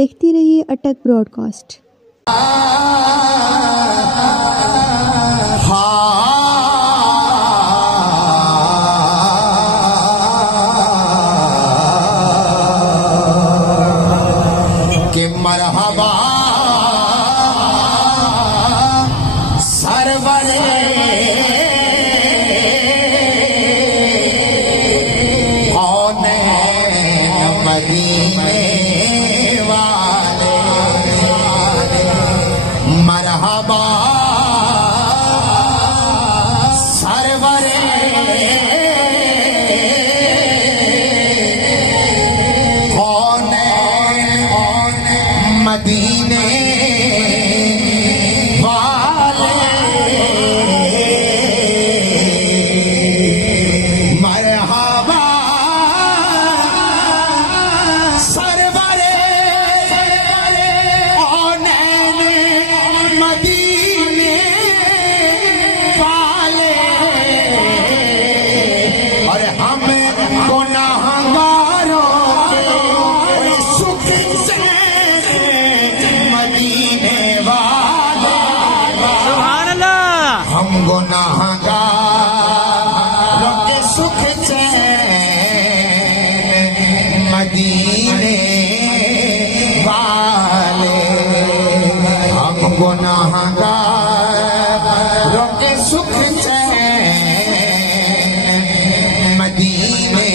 देखती रहिए अटक ब्रॉडकास्ट। कि मरहबा सरवरे कौनैन मदीने वाले, मरहबा सरवरे मदीने वाले, मरहबा सरवरे कौनैन मदीने वाले, और हम गुनाहगारों के सुख से हम गुनाहगारों के सुख चैन मदीने वाले, हम गुनाहगारों के सुख चैन मदीने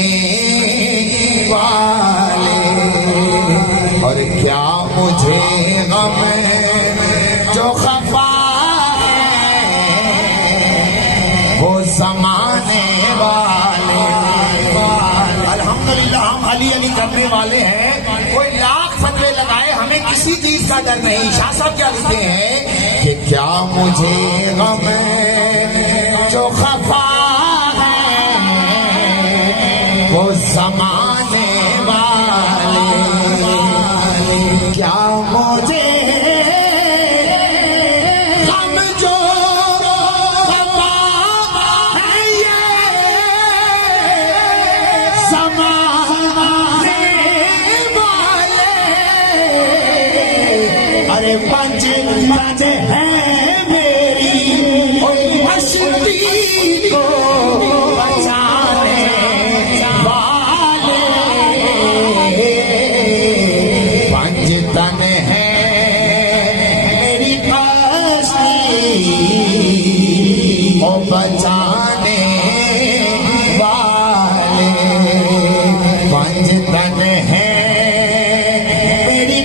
वाले। और क्या मुझे गम जो खफा वो ज़माने वाले, अल्हम्दुलिल्लाह हम अली अली करने वाले हैं। कोई लाख फतवे लगाए, हमें किसी चीज का डर नहीं। शाह साहब क्या लिखते हैं कि क्या मुझे गम जो खफा है वो ज़माने वाले, क्या मुझे पंज हैं मेरी मस्ती को बचाने वाले, पंज तन हैं मेरी मस्ती को बचाने वाले, पंज तन हैं मेरी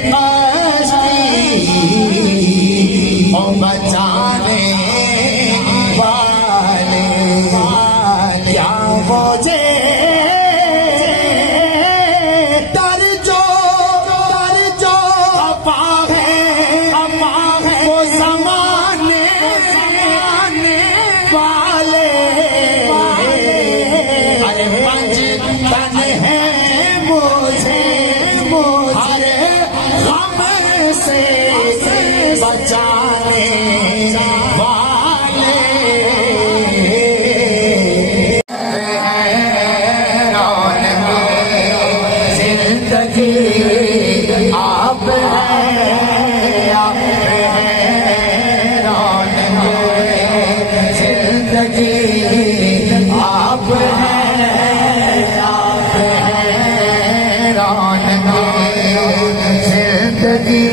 बचाने वाले, क्या मुझे डर जो अपा है वो ज़माने वाले, अरे पंज तन है मुझे हरे गम से बचाने वाले, जिंदगी आप जिंदगी आप जिंदगी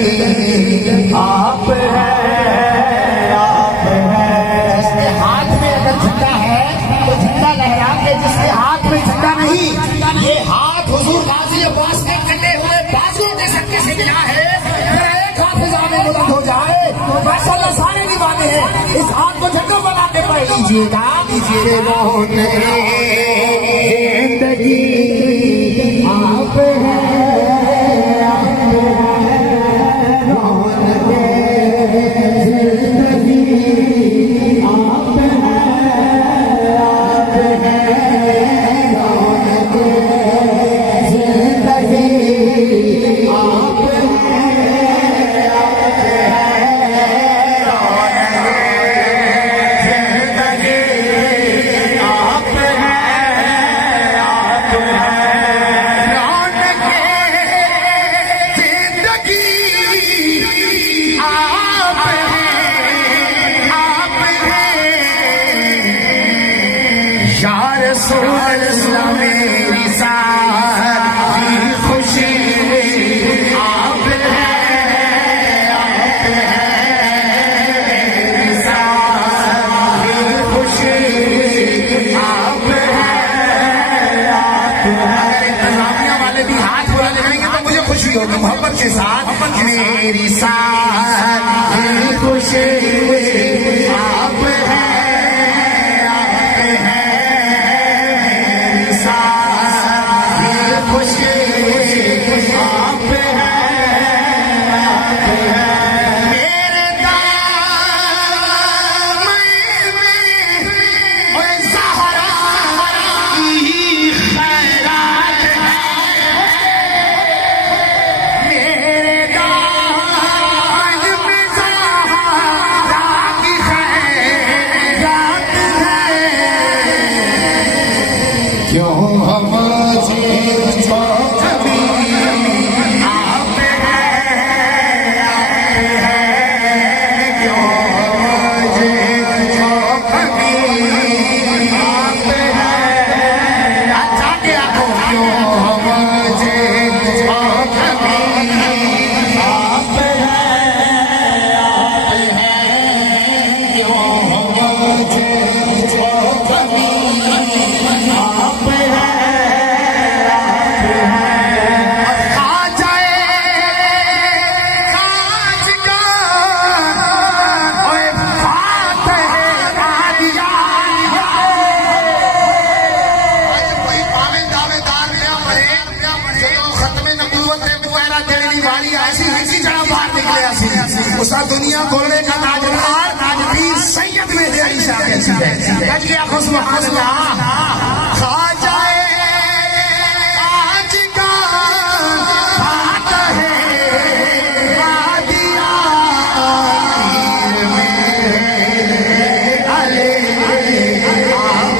आप जिसके हाथ में अगर झंडा है तो झंडा लहरा के, जिसके हाथ में झंडा नहीं, ये हाथ हुजूर गाजी अब्बास के कटे हुए बाजुओं के सबके से मिला है। एक हाथ में बुलंद हो जाए माशाअल्लाह सारे दीवाने हैं, इस हाथ को झंडा बना के पढ़ लीजिएगा। जिंदगी आप है, है वाले भी हाथ बुला लगाएंगे तो मुझे खुशी होगी मोहब्बत के साथ। मेरी सारी खुशी आप है, मेरी सारी खुशी आप है, मेरे दामन में और ज़हरा की खैरात है, मेरे दामन में ज़हरा की खैरात है। क्यों हम उसा दुनिया बोलने का ताजदार ताजदीर सैयद में है ईशा कज गया सुभान अल्लाह। खा जाए आज का बात है वादिया अले आप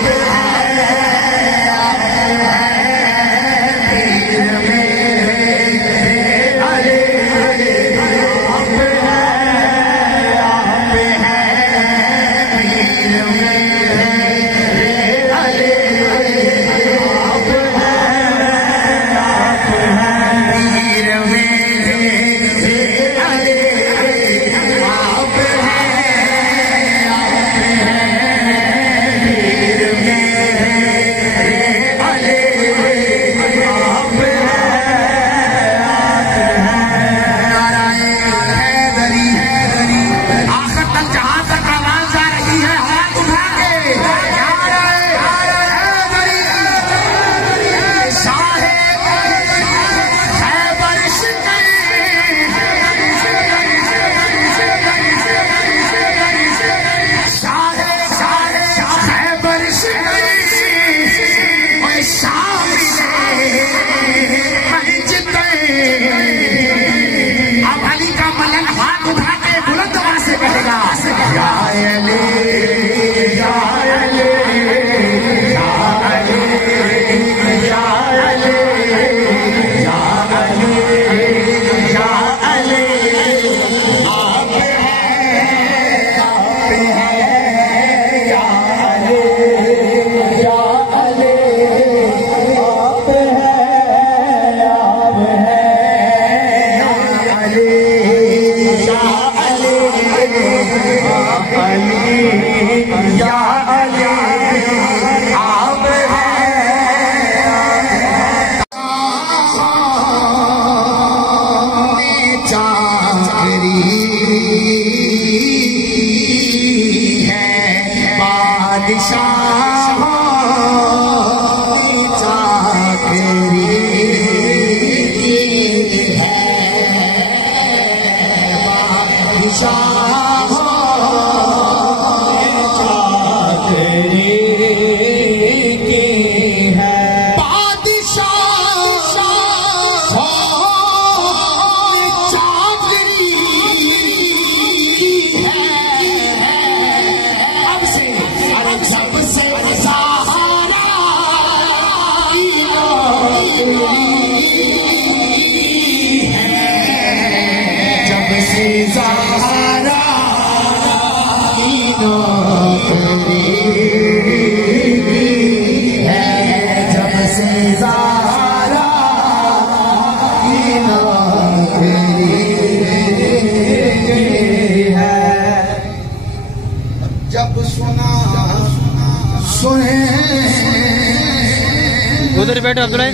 उधर बैठो अब्दुल्ला।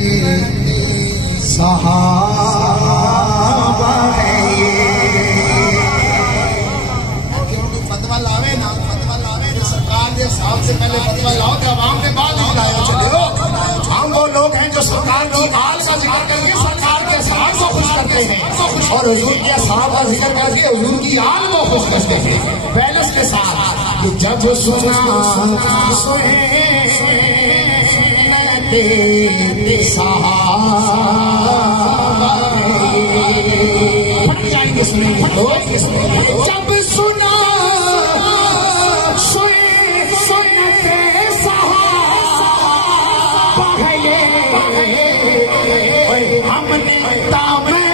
सहाबा है ये। फतवा लावे ना, फतवा लावे ना, सरकार के हिसाब से पहले फतवा लाओ कि आवाम के बाद लाया चले हो। हम वो लोग हैं जो सरकार की हाल का जिक्र करके सरकार के साथ को खुश करते हैं और हुजूर के साथ का जिक्र करके हुजूर की हाल को खुश करते हैं बैलेंस के साथ। तो जब सुना जब सुना हमने